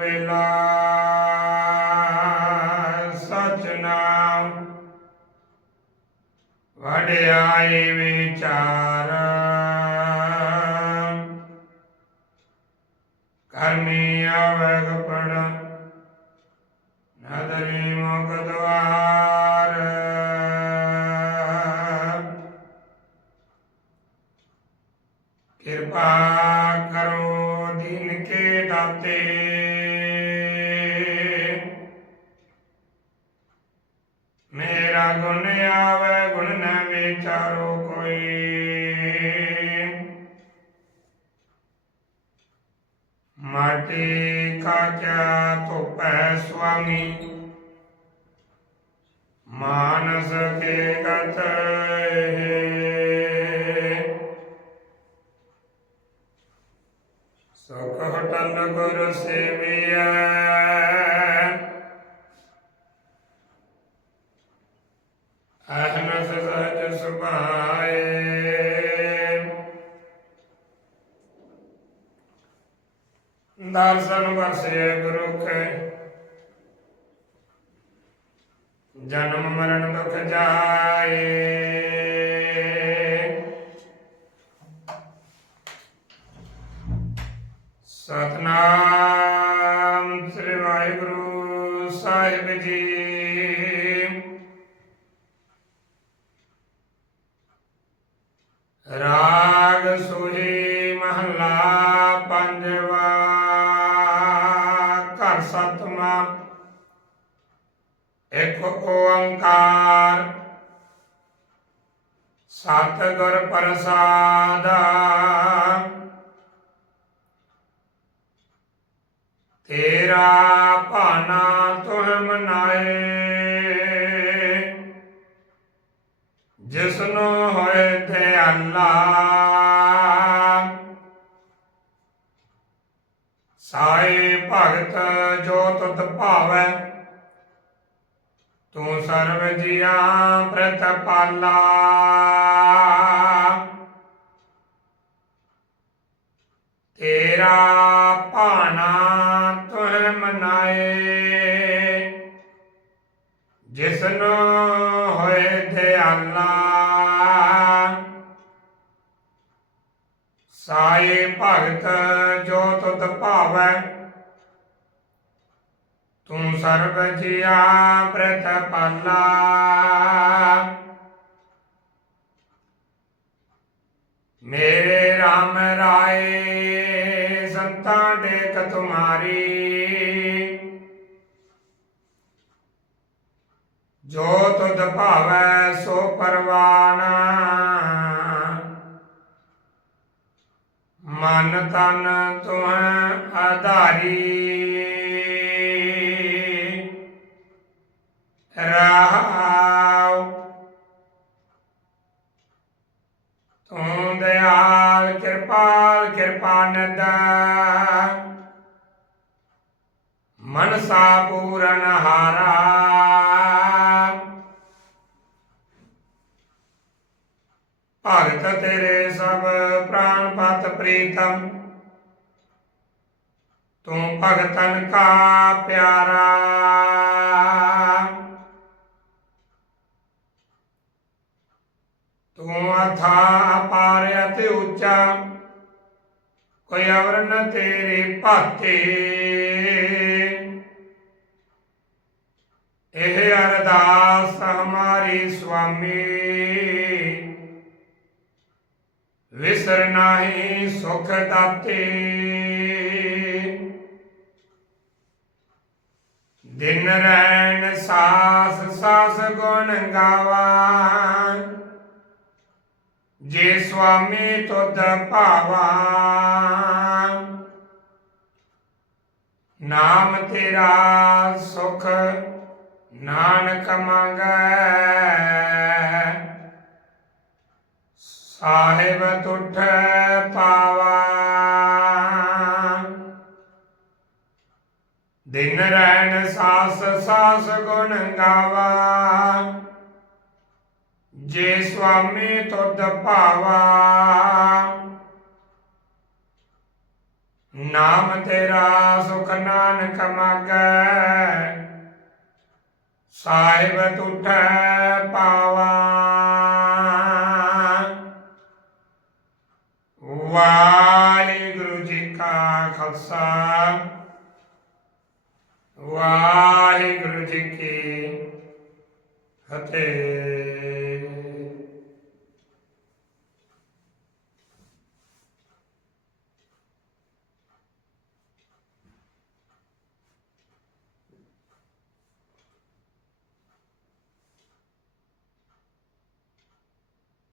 ਵੇਲਾ। ਸਚ ਨਾਮ ਵਡਿਆਈ ਵਿਚਾਰ। ਕਰਮੀ ਆਵਗ ਪੜ ਨਦਰੀ ਮੁਖ ਦਵਾਰ। ਕਿਰਪਾ ਕਰੋ ਦਿਨ ਕੇ ਦਾਤੇ। ਗੁਣ ਆਵੇ, ਗੁਣ ਨ ਵਿਚਾਰੋ ਕੋਈ। ਮਾਟੀ ਕਾ ਕਿਆ ਸੁਆਮੀ, ਮਾਨਸ ਕੇ ਗਤ ਸੁਖ ਹਟਨ ਗੁਰ ਸੇਵੀਐ ਦਰਸ਼ਨ ਵਰਸੇ ਗੁਰੂ ਕੇ। ਜਨਮ ਮਰਨ ਦੁਖ ਜਾਏ। ਸਤਨਾਮ ਸ੍ਰੀ ਵਾਹਿਗੁਰੂ ਸਾਹਿਬ ਜੀ। ਰਾਗ ਸੁਹੀ ਘਰ ਸਤਮਾ ਇੱਕ ਓੰਕਾਰ। ਸਤਿਗੁਰ ਪ੍ਰਸਾਦ। ਤੇਰਾ ਭਾਣਾ ਤੁਹ ਮਨਾਏ। ਜਿਸਨੂੰ ਹੋਏ ਤੇ ਅੱਲਾ ਜੋ ਤੁਤ ਭਾਵੈ, ਤੂੰ ਸਰਬ ਜੀਆਂ ਪ੍ਰਤਪਾਲਾ ਤੇਰਾ ਭਾਣਾ ਤੁਹ ਮਨਾਏ, ਜਿਸਨੂੰ ਹੋਏ ਦਿਆਲਾ। ਸਾਈ ਭਗਤ ਜੋ ਤੁਤ ਭਾਵੈ ਤੂੰ ਸਰਬ ਜੀਆ ਪ੍ਰਤਪਾਲਾ ਮੇਰੇ RAM ਰਾਏ ਸੰਤਾਂ ਡੇਕ ਤੁਮਾਰੀ। ਜੋ ਤੁਧ ਭਾਵੈ ਸੋ ਪਰਵਾਨਾ ਮਨ ਤਨ ਤੁਹ ਆਧਾਰੀ। ਕਿਰਪਾਲ ਕਿਰਪਾਨਦ ਮਨਸਾ ਪੂਰਨ ਹਾਰਾ। ਭਗਤ ਤੇਰੇ ਸਭ ਪ੍ਰਾਨ ਪਤ ਪ੍ਰੀਤਮ। ਤੂੰ ਭਗਤਨ ਕਾ ਪਿਆਰਾ। ਤੂੰ ਅਥਾ ਪਾਰ ਅਤੇ ਉੱਚਾ। ਕੋਈ ਅਵਰ ਨ ਤੇਰੇ ਭਾਤੇ ਇਹ ਅਰਦਾਸ ਹਮਾਰੀ ਸੁਆਮੀ। ਵਿਸਰ ਨਾਹੀ ਸੁਖ ਦਾਤੇ। ਦਿਨ ਰਹਿਣ ਸਾਸ ਸਾਸ ਗੁਣ ਗਾਵਾ। ਜੇ ਸੁਆਮੀ ਤੁਧ ਭਾਵਾ, ਨਾਮ ਤੇਰਾ ਸੁਖ ਨਾਨਕ ਮੰਗੈ। ਸਾਹਿਬ ਤੁਠ ਪਾਵਾ, ਦਿਨ ਰੈਣ ਸਾਸ ਸਾਸ ਗੁਣ ਗਾਵਾ। ਜੇ ਸੁਆਮੀ ਤੁਧ ਭਾਵਾ, ਨਾਮ ਤੇਰਾ ਸੁਖ ਨਾਨਕ ਮਾਗੈ, ਸਾਹਿਬ ਤੁਠੈ ਪਾਵਾ। ਵਾਹਿਗੁਰੂ ਜੀ ਕਾ ਖਾਲਸਾ, ਵਾਹਿਗੁਰੂ ਜੀ ਕੀ ਫਤਿਹ।